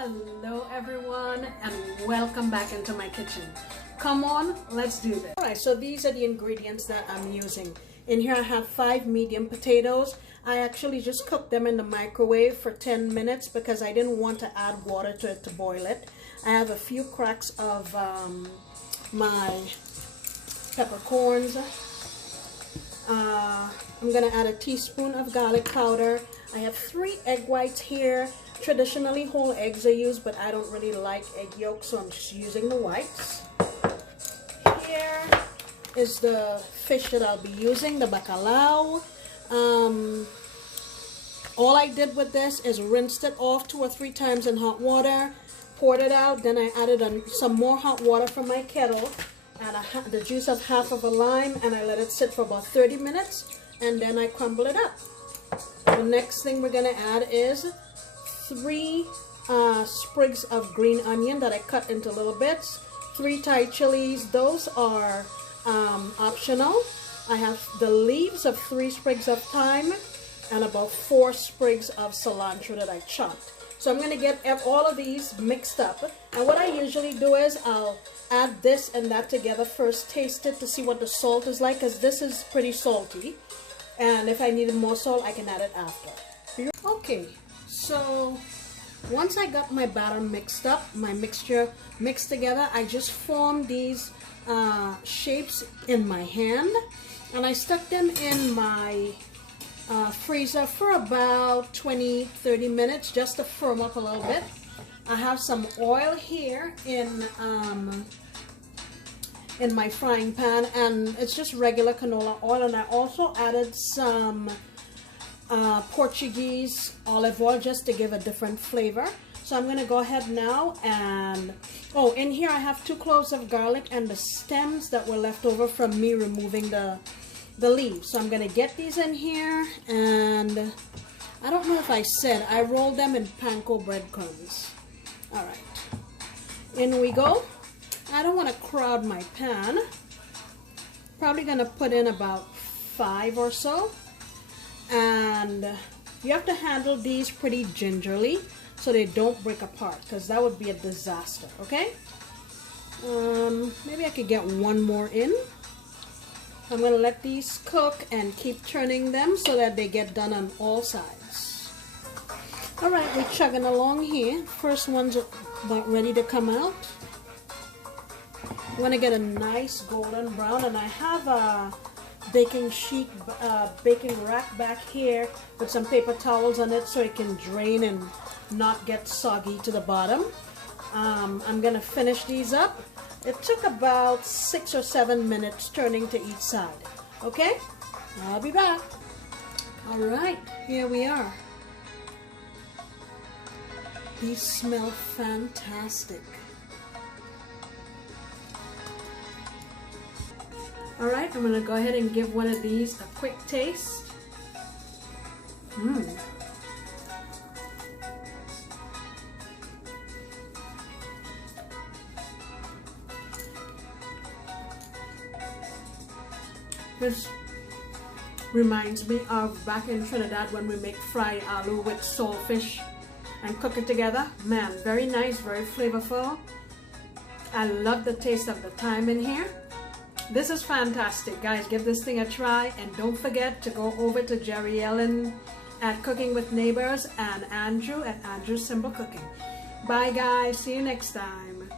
Hello everyone and welcome back into my kitchen. Come on, let's do this. Alright, so these are the ingredients that I'm using. In here I have 5 medium potatoes. I actually just cooked them in the microwave for 10 minutes because I didn't want to add water to it to boil it. I have a few cracks of my peppercorns. I'm going to add a teaspoon of garlic powder. I have 3 egg whites here. Traditionally whole eggs are used, but I don't really like egg yolks, so I'm just using the whites. Here is the fish that I'll be using, the bacalhau. All I did with this is rinsed it off 2 or 3 times in hot water, poured it out, then I added some more hot water from my kettle, add the juice of half of a lime, and I let it sit for about 30 minutes, and then I crumble it up. The next thing we're going to add is 3 sprigs of green onion that I cut into little bits, 3 Thai chilies. Those are optional. I have the leaves of 3 sprigs of thyme and about 4 sprigs of cilantro that I chopped. So I'm going to get all of these mixed up, and what I usually do is I'll add this and that together first, taste it to see what the salt is like, because this is pretty salty, and if I needed more salt I can add it after. Okay, so once I got my batter mixed up, my mixture mixed together, I just formed these shapes in my hand, and I stuck them in my freezer for about 20-30 minutes just to firm up a little bit. I have some oil here in my frying pan, and it's just regular canola oil, and I also added some Portuguese olive oil just to give a different flavor. So I'm going to go ahead now and, in here I have 2 cloves of garlic and the stems that were left over from me removing the leaves. So I'm going to get these in here, and I don't know if I said, I rolled them in panko breadcrumbs. Alright, in we go. I don't want to crowd my pan. Probably going to put in about 5 or so. And you have to handle these pretty gingerly so they don't break apart, because that would be a disaster, okay? Maybe I could get 1 more in. I'm going to let these cook and keep turning them so that they get done on all sides. Alright, we're chugging along here. First one's about ready to come out. I'm going to get a nice golden brown, and I have a baking rack back here with some paper towels on it so it can drain and not get soggy to the bottom. I'm going to finish these up. It took about 6 or 7 minutes turning to each side. Okay? I'll be back. Alright, here we are. These smell fantastic. Alright, I'm going to go ahead and give one of these a quick taste. This reminds me of back in Trinidad when we make fried aloo with saltfish and cook it together. Man, very nice, very flavorful. I love the taste of the thyme in here. This is fantastic, guys. Give this thing a try, and don't forget to go over to Jerri-Ellen at Cooking with Neighbors and Andrew at Andrew's Simple Cooking. Bye guys, see you next time.